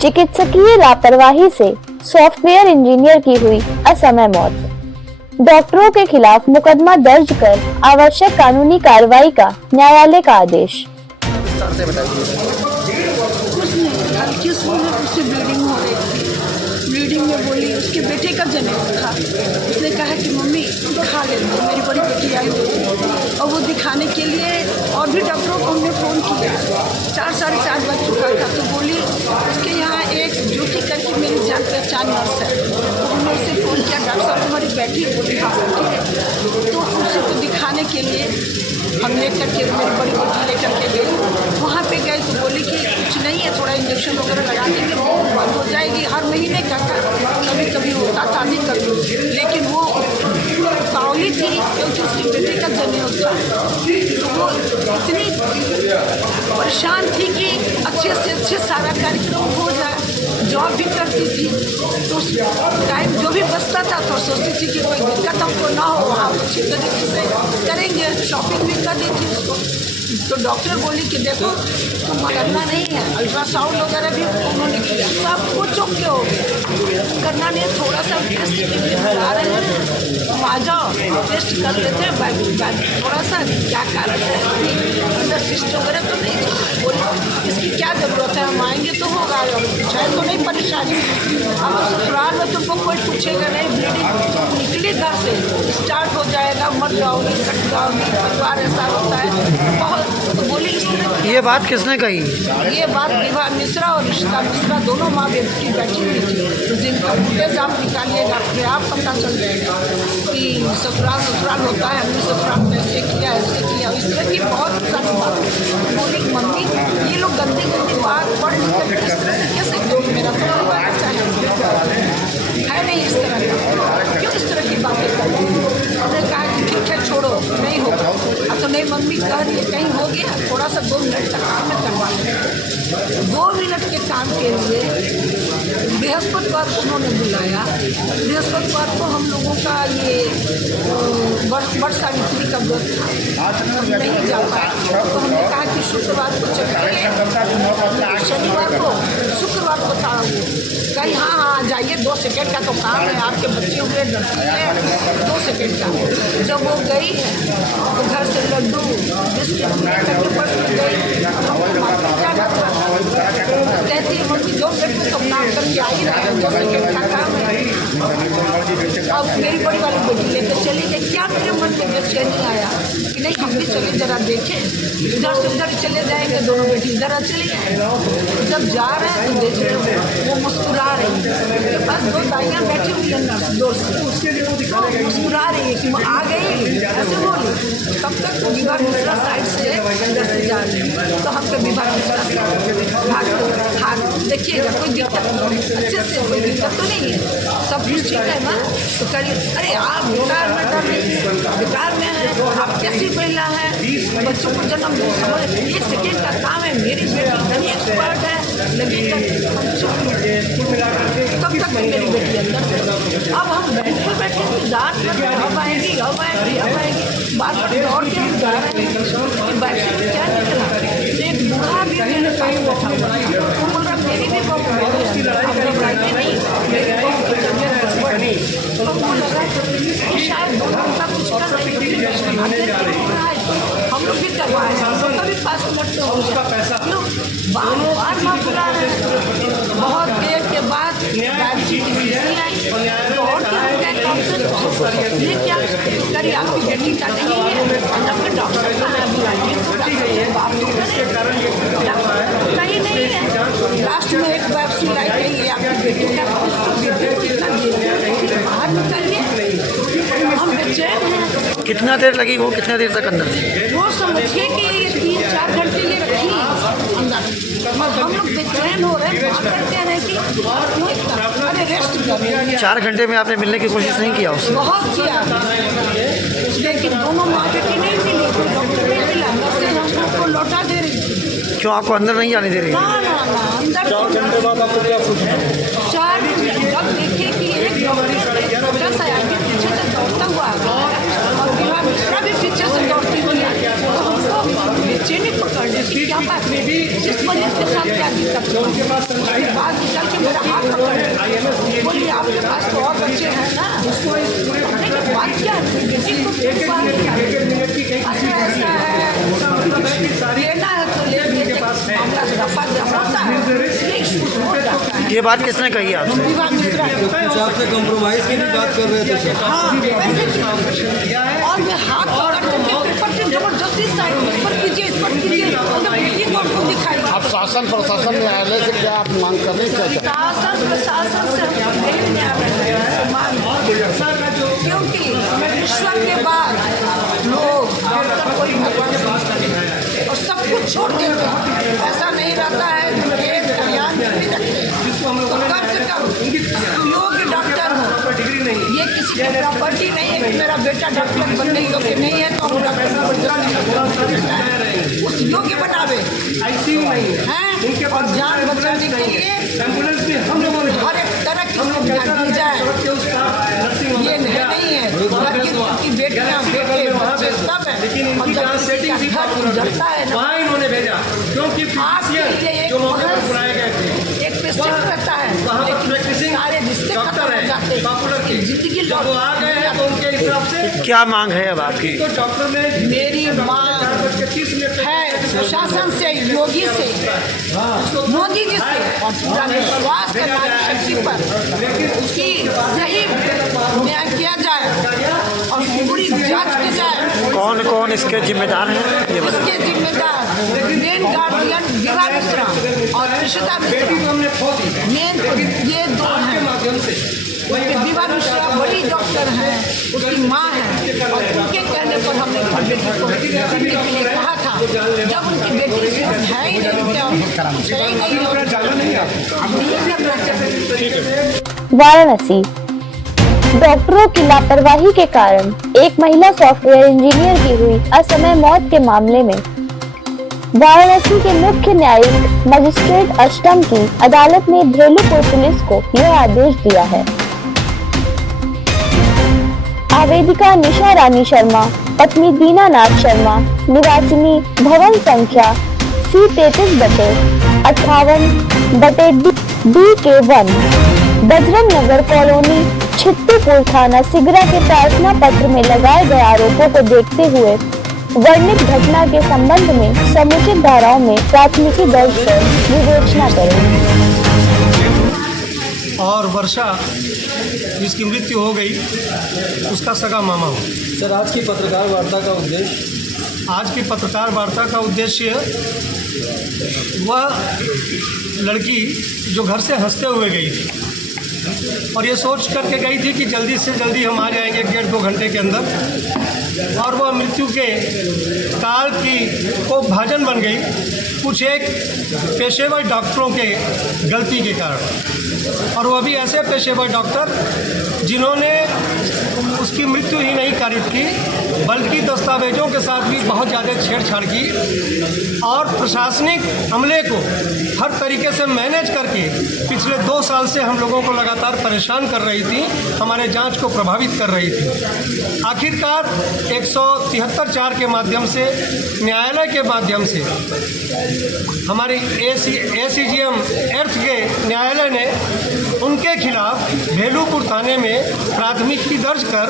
चिकित्सकीय लापरवाही से सॉफ्टवेयर इंजीनियर की हुई असमय मौत। डॉक्टरों के खिलाफ मुकदमा दर्ज कर आवश्यक कानूनी कार्रवाई का न्यायालय का आदेश। हल्की उससे ब्लीडिंग हो रही थी। ब्लीडिंग में बोली उसके बेटे का जनेऊ था। उसने कहा कि मम्मी दिखा लेते, मेरी बड़ी बेटी आई हुई थी और वो दिखाने के लिए और भी डॉक्टरों को हमने फ़ोन किया। 4 साढ़े 4 बज चुका था तो बोली उसके यहाँ एक ज्योति करके मेरी जान पहचान नर्स है, तो हमने उससे फ़ोन किया, डॉक्टर साहब तुम्हारी बेटी बोली हाँ बेटी है। तो उसको दिखाने के लिए हम लेकर के मेरी बड़ी बेटी लेकर के गई। वहाँ पे गए तो बोली कि कुछ नहीं है, थोड़ा इंजेक्शन वगैरह लगा देंगे वो बंद हो जाएगी। हर महीने का कभी कभी होता था, नहीं कभी, लेकिन वो कावली थी क्योंकि उसकी बेटे का जनेऊ था। तो वो इतनी परेशान थी कि अच्छे से अच्छे सारा कार्यक्रम हो जाए। जॉब भी करती थी तो उस टाइम जो भी बचता था तो सोचती थी कि कोई दिक्कत हमको ना हो, आप अच्छी तरीके से करेंगे। शॉपिंग भी कर दी थी उसको। तो डॉक्टर बोली कि देखो तुम करना नहीं है, अल्ट्रासाउंड वगैरह भी उन्होंने किया, सब कुछ ओके हो गया, करना नहीं, थोड़ा सा टेस्ट के लिए बुला रहे हैं, तुम आ जाओ टेस्ट कर लेते हैं, थोड़ा सा क्या कारण है, अंदर सिस्ट वगैरह तो नहीं बोली इसकी क्या ज़रूरत है, हम आएंगे तो होगा, शायद तो नहीं परेशानी। अब ससुराल में तुमको कोई पूछेगा नहीं, ब्लीडिंग निकली घर से स्टार्ट हो जाएगा, मर जाओगी, कट जाओगी, परिवार ऐसा होता है बहुत। तो बोली इस तरह ये बात किसने कही? ये बात विवाह मिश्रा और रिश्ता मिश्रा दोनों माँ बेटी बैठी हुई थी। तो जिनका फुटेज आप निकालिएगा अपने आप पता चल जाएगा कि ससुराल होता है, हमने ससुराल में ऐसे किया इस तरह की बहुत सारी बात। बोली मम्मी ये लोग गंदी बात पढ़ लिख इस तरह से कैसे करेंगे, मेरा तो परिवार ऐसा है नहीं इस तरह का, क्यों इस तरह की बातें करते हैं। हमने कहा कि ठीक है छोड़ो, नहीं होगा। अब तो नहीं मम्मी कह रही है कहीं हो गया, थोड़ा सा 2 मिनट का काम है करवा लें। 2 मिनट के काम के लिए बृहस्पतिवार को उन्होंने बुलाया। बृहस्पतिवार को हम लोगों का ये वर्ष सावित्री का व्रत था, नहीं जा पाए। तो हमने कहा कि शुक्रवार को चलेंगे, शनिवार को शुक्रवार को था वो कहीं हाँ जाइए, 2 सेकंड का तो काम है, आपके बच्चे हुए डरती है 2 सेकंड का। जब वो गई तो घर से लड्डू बिस्किट करके पर्स में गई, कहती है मम्मी 2 मिनट में तो काम करके आ ही रहा है, 2 सेकंड का काम है। अब मेरी बड़ी वाली बेटी लेकर चली गई। क्या मेरे मन में बेचैनी आया कि नहीं हम भी चले जरा देखें, इधर से उधर चले जाएंगे, दोनों बेटी इधर चली जाए। जब जा रहे हैं तो देख रहे वो मुस्कुरा रही है, उसके पास 2 दाइयाँ बैठी हुई है नर्स दोस्त, तो मुस्कुरा रही है कि वो आ गई ऐसे बोली। तब तक तो विवाह मिश्रा साइड से अंदर से जा रही है, तो हम तो विवाह मिश्रा से हाथ देखिएगा कोई दिक्कत नहीं, अच्छे से कोई दिक्कत तो नहीं है, सब कुछ ठीक है ना। तो करिए अरे आप बेकार में डर बेकार में है, आप कैसी महिला है, बच्चों को जन्म दे समझ 1 सेकेंड का काम है। मेरी बेटी इतनी एक्सपर्ट है, लगी तब तक मेरी बेटी अंदर। अब हम बैठे इंतजार कर रहे हैं, अब आएंगी बार बार दौड़ के हम जा रहे हैं कि बैठ से क्या निकला। एक बूढ़ा भी मेरे पास बैठा हुआ है, वो बोल रहा मेरी भी बहू नहीं, मेरी बहू की तबीयत गड़बड़ नहीं। तो वो लगा कि शायद दोनों का कुछ कर रही हम लोग भी करवाए हैं, हम लोग का भी 5 मिनट तो हो गया, लोग बार माँ बुला रहे हैं। बहुत देर के बाद ये क्या करिए, आपकी बेटी का नहीं है, डॉक्टर का है, बुलाइए कहीं नहीं है। लास्ट में एक बार सिलाई गई है आपकी बेटी का, बेटी को इतना देर बाहर निकलिए, हम बेचैन हैं। कितना देर लगी वो, कितना देर तक अंदर थी? वो समझिए कि 3-4 घंटे ये रखी अंदर, हम लोग बेचैन हो रहे हैं, कह रहे हैं कि अरे रेस्ट कर। 4 घंटे में आपने मिलने की कोशिश नहीं किया उससे? बहुत किया, लेकिन दोनों माँ बेटी नहीं मिली, कोई डॉक्टर नहीं मिला, नर्सें हम लोग को लौटा दे रही थी। क्यों आपको अंदर नहीं जाने दे रही? ना अंदर 4 घंटे बाद आपको क्या पूछा? 4 घंटे जब देखे कि एक डॉक्टर सा आगे पीछे से दौड़ता हुआ आ गया और विवाह मिश्रा भी पीछे से दौड़ती हुई आ गया, तो हमको बेचैनी पकड़ ली क्या बात, जिस मरीज के साथ क्या दिक्कत, उसके बाद कि आपके पास तो और बच्चे हैं ना, हमने कहा बात क्या है, बेटी को ऐसा है, लेना है तो ले लीजिए, मामला रफा होता है, हो जाता है। ये बात किसने कही आपसे? विवाह मिश्रा। कुछ आपसे कॉम्प्रोमाइज की भी बात कर रहे थे सर। हाँ, और मैं हाथ पकड़ करके पेपर पे जबरदस्ती साइन इस पर कीजिए, इस पर कीजिए, उन्हें बेटी को उनको दिखाई। आप शासन प्रशासन न्यायालय से क्या आप मांग कर रहे हैं? क्या शासन प्रशासन से हम नहीं न्याय क्योंकि ईश्वर के बाद लोग डॉक्टर कोई भगवान समझते हैं और सब कुछ छोड़ देते हैं। ऐसा नहीं रहता है कि एक कल्याण भी रखते हैं, तो कम से कम योग्य डॉक्टर हो। ये किसी की प्रॉपर्टी नहीं है कि मेरा बेटा डॉक्टर बनने योग्य नहीं है तो हम डॉक्टर उस योग्य बनावे हैं और जान बचाने के लिए हम लोगों ने हर एक तरह की सुविधा दी जाए। ये नहीं है कि बेटियां बेटे बच्चे सब हैं और जब किसी का घर उजड़ता है ना, इन्होंने भेजा क्योंकि आपके लिए एक पेशेंट रहता है, लेकिन सारे रिश्ते खत्म हो जाते हैं, पॉपुलर की जिंदगी जब वो आ गए हैं तो उनके हिसाब से क्या मांग है अब आपकी? तो डॉक्टर ने मेरी मांग है प्रशासन से, योगी से, मोदी जी से और पूरा विश्वास है नारी शक्ति पर कि सही न्याय किया जाए और पूरी जांच की जाए। कौन कौन इसके जिम्मेदार हैं ये बताइए। इसके जिम्मेदार मेन गार्डियन विवाह मिश्रा और ऋषिता मिश्रा, ये दो हैं। उसके विवाह मिश्रा बड़ी डॉक्टर हैं, उसकी माँ है और उनके कहने पर हमने अपनी बेटी को करने के लिए कहा था। जब उनकी बेटी है ही नहीं, वाराणसी। डॉक्टरों की लापरवाही के कारण एक महिला सॉफ्टवेयर इंजीनियर की हुई असमय मौत के मामले में वाराणसी के मुख्य न्यायिक मजिस्ट्रेट अष्टम की अदालत ने धेनुपुर पुलिस को यह आदेश दिया है। आवेदिका निशा रानी शर्मा, पत्नी दीनानाथ शर्मा, निवासिनी भवन संख्या C33/58/D K1, Bajrang Nagar colony, Chhitupur थाना सिगरा के प्रार्थना पत्र में लगाए गए आरोपों को देखते हुए वर्णित घटना के संबंध में समुचित धाराओं में प्राथमिकी दर्ज कर विवेचना करें। और वर्षा जिसकी मृत्यु हो गई उसका सगा मामा हो। सर आज की पत्रकार वार्ता का उद्देश्य? आज की पत्रकार वार्ता का उद्देश्य वह लड़की जो घर से हंसते हुए गई थी और ये सोच करके गई थी कि जल्दी से जल्दी हम आ जाएंगे 1.5-2 घंटे के अंदर, और वह मृत्यु के काल की को भाजन बन गई कुछ एक पेशेवर डॉक्टरों के गलती के कारण, और वह भी ऐसे पेशेवर डॉक्टर जिन्होंने उसकी मृत्यु ही नहीं कारित की बल्कि दस्तावेजों के साथ भी बहुत ज़्यादा छेड़छाड़ की और प्रशासनिक अमले को हर तरीके से मैनेज करके पिछले 2 साल से हम लोगों को लगातार परेशान कर रही थी, हमारे जांच को प्रभावित कर रही थी। आखिरकार 173(4) के माध्यम से, न्यायालय के माध्यम से, हमारी ACGM एर्थ के न्यायालय ने उनके खिलाफ धेनुपुर थाने में प्राथमिकी दर्ज कर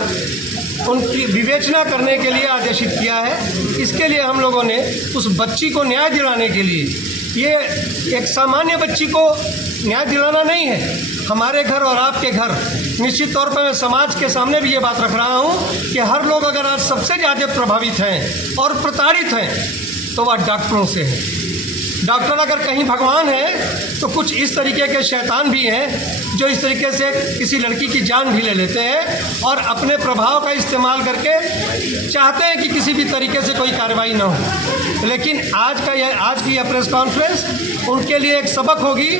उनकी विवेचना करने के लिए आदेशित किया है। इसके लिए हम लोगों ने उस बच्ची को न्याय दिलाने के लिए, ये एक सामान्य बच्ची को न्याय दिलाना नहीं है, हमारे घर और आपके घर, निश्चित तौर पर मैं समाज के सामने भी ये बात रख रहा हूँ कि हर लोग अगर आज सबसे ज़्यादा प्रभावित हैं और प्रताड़ित हैं तो वह डॉक्टरों से है। डॉक्टर अगर कहीं भगवान है तो कुछ इस तरीके के शैतान भी हैं जो इस तरीके से किसी लड़की की जान भी ले लेते हैं और अपने प्रभाव का इस्तेमाल करके चाहते हैं कि किसी भी तरीके से कोई कार्रवाई ना हो। लेकिन आज की यह प्रेस कॉन्फ्रेंस उनके लिए एक सबक होगी,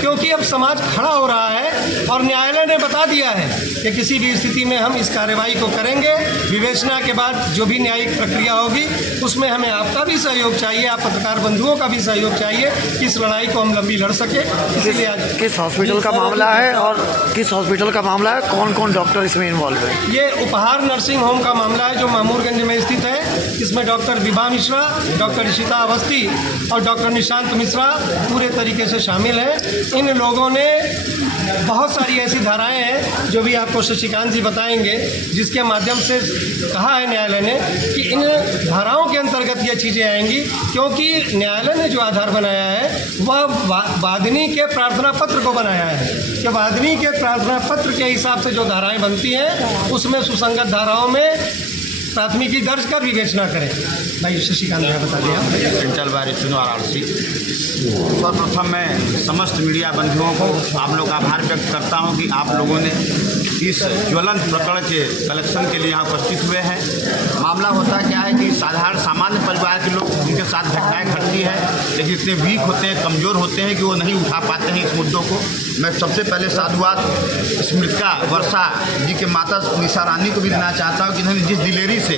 क्योंकि अब समाज खड़ा हो रहा है और न्यायालय ने बता दिया है कि किसी भी स्थिति में हम इस कार्रवाई को करेंगे। विवेचना के बाद जो भी न्यायिक प्रक्रिया होगी उसमें हमें आपका भी सहयोग चाहिए, आप पत्रकार बंधुओं का भी सहयोग चाहिए कि इस लड़ाई को हम लंबी लड़ सके। इसीलिए आज किस हॉस्पिटल का मामला है और किस हॉस्पिटल का मामला है, कौन कौन डॉक्टर इसमें इन्वॉल्व है? ये उपहार नर्सिंग होम का मामला है जो मामूरगंज में स्थित है। इसमें डॉक्टर विभा मिश्रा, डॉक्टर ऋषिता अवस्थी और डॉक्टर निशांत मिश्रा पूरे तरीके से शामिल हैं। इन लोगों ने बहुत सारी ऐसी धाराएं हैं जो भी आपको शशिकांत जी बताएंगे, जिसके माध्यम से कहा है न्यायालय ने कि इन धाराओं के अंतर्गत ये चीज़ें आएंगी, क्योंकि न्यायालय ने जो आधार बनाया है वह वादिनी के प्रार्थना पत्र को बनाया है कि वादिनी के प्रार्थना पत्र के हिसाब से जो धाराएं बनती हैं उसमें सुसंगत धाराओं में प्राथमिकी दर्ज कर विवेचना करें। भाई शशिकांत ने बता दिया। Central bar Varanasi. सर्वप्रथम मैं समस्त मीडिया बंधुओं को आप लोग का आभार व्यक्त करता हूं कि आप लोगों ने इस ज्वलंत प्रकरण के कलेक्शन के लिए यहाँ उपस्थित हुए हैं। मामला होता क्या है कि साधारण सामान्य परिवार के लोग, उनके साथ घटनाएं घटती है, लेकिन इतने वीक होते हैं, कमज़ोर होते हैं कि वो नहीं उठा पाते हैं इस मुद्दों को। मैं सबसे पहले साधुवाद स्मृतिका वर्षा जी के माता निशा रानी को भी देना चाहता हूँ कि इन्होंने जिस दिलेरी से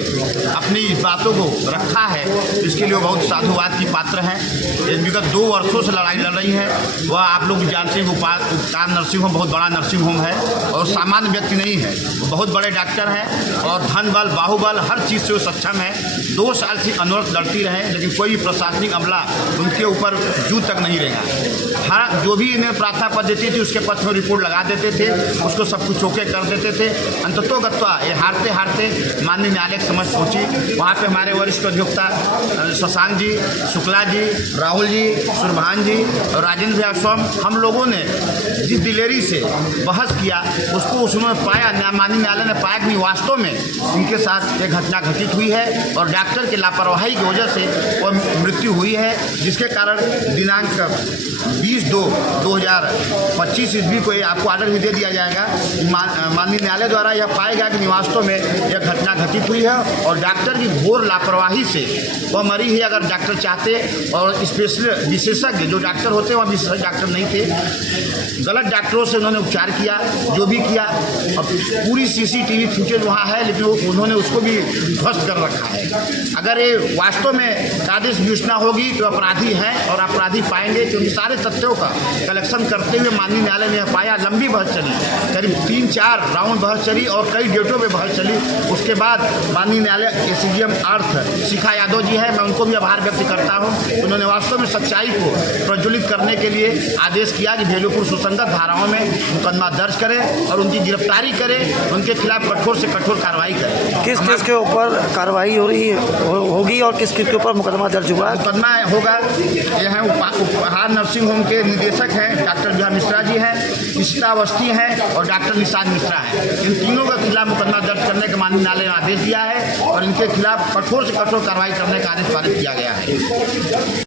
अपनी बातों को रखा है, इसके लिए वो बहुत साधुवाद की पात्र हैं। विगत 2 वर्षों से लड़ाई लड़ रही हैं। वह आप लोग जानते हैं उपकार नर्सिंग होम बहुत बड़ा नर्सिंग होम है और सामान्य व्यक्ति नहीं है, वो बहुत बड़े डॉक्टर हैं और धन बल बाहुबल हर चीज़ से वो सक्षम है। 2 साल से अनवरत लड़ती रहे, लेकिन कोई प्रशासनिक अमला उनके ऊपर जू तक नहीं रहेगा। हाँ, जो भी इन्हें प्रार्थना पत्र देती थी उसके पक्ष में रिपोर्ट लगा देते थे, उसको सब कुछ ओके कर देते थे। अंततोगत्वा ये हारते हारते माननीय न्यायालय की समझ पहुँची। वहाँ पे हमारे वरिष्ठ अधिवक्ता शशांक जी, शुक्ला जी, राहुल जी, सुरभान जी और राजेंद्र भैया स्वयं, हम लोगों ने जिस दिलेरी से बहस किया उसको उसमें पाया, माननीय न्यायालय ने पाया कि वास्तव में इनके साथ एक घटना घटित हुई है और डॉक्टर की लापरवाही की वजह से वह मृत्यु हुई है, जिसके कारण दिनांक 20/2/2025 ईस्वी को आपको ऑर्डर भी दे दिया जाएगा। माननीय न्यायालय द्वारा यह पाएगा कि वास्तव में यह घटना घटित हुई है और डॉक्टर की घोर लापरवाही से वह मरी है। अगर डॉक्टर चाहते और स्पेशल विशेषज्ञ जो डॉक्टर होते हैं वह विशेषज्ञ डॉक्टर नहीं थे, गलत डॉक्टरों से उन्होंने उपचार किया, जो भी किया। अब पूरी CCTV फुटेज वहाँ है, लेकिन उन्होंने उसको भी ध्वस्त कर रखा है। अगर ये वास्तव में साजिश विवेचना होगी तो अपराधी हैं और अपराधी पाएंगे, क्योंकि सारे तथ्यों का कलेक्शन करते हुए माननीय न्यायालय ने पाया। लंबी बहस चली, करीब 3-4 राउंड बहस चली और कई डेटों पर बहस चली। उसके बाद माननीय न्यायालय SCM अर्थ शिखा यादव जी है, मैं उनको भी आभार व्यक्त करता हूँ। उन्होंने वास्तव में सच्चाई को प्रज्वलित करने के लिए आदेश किया कि भेलूपुर सुसंगत धाराओं में मुकदमा दर्ज करें और उनकी गिरफ्तारी करें, उनके खिलाफ कठोर से कठोर कार्रवाई करें। किस किस के ऊपर कार्रवाई होगी और किस किस के ऊपर मुकदमा दर्ज हुआ? मुकदमा होगा, यह उपहार नर्सिंग होम के निदेशक हैं डॉक्टर विहार मिश्रा जी हैं, इशिता अवस्थी हैं और डॉक्टर निशांत मिश्रा हैं। इन तीनों के खिलाफ मुकदमा दर्ज करने का माननीय न्यायालय ने आदेश दिया है और इनके खिलाफ कठोर से कठोर कार्रवाई करने का आदेश पारित किया गया है।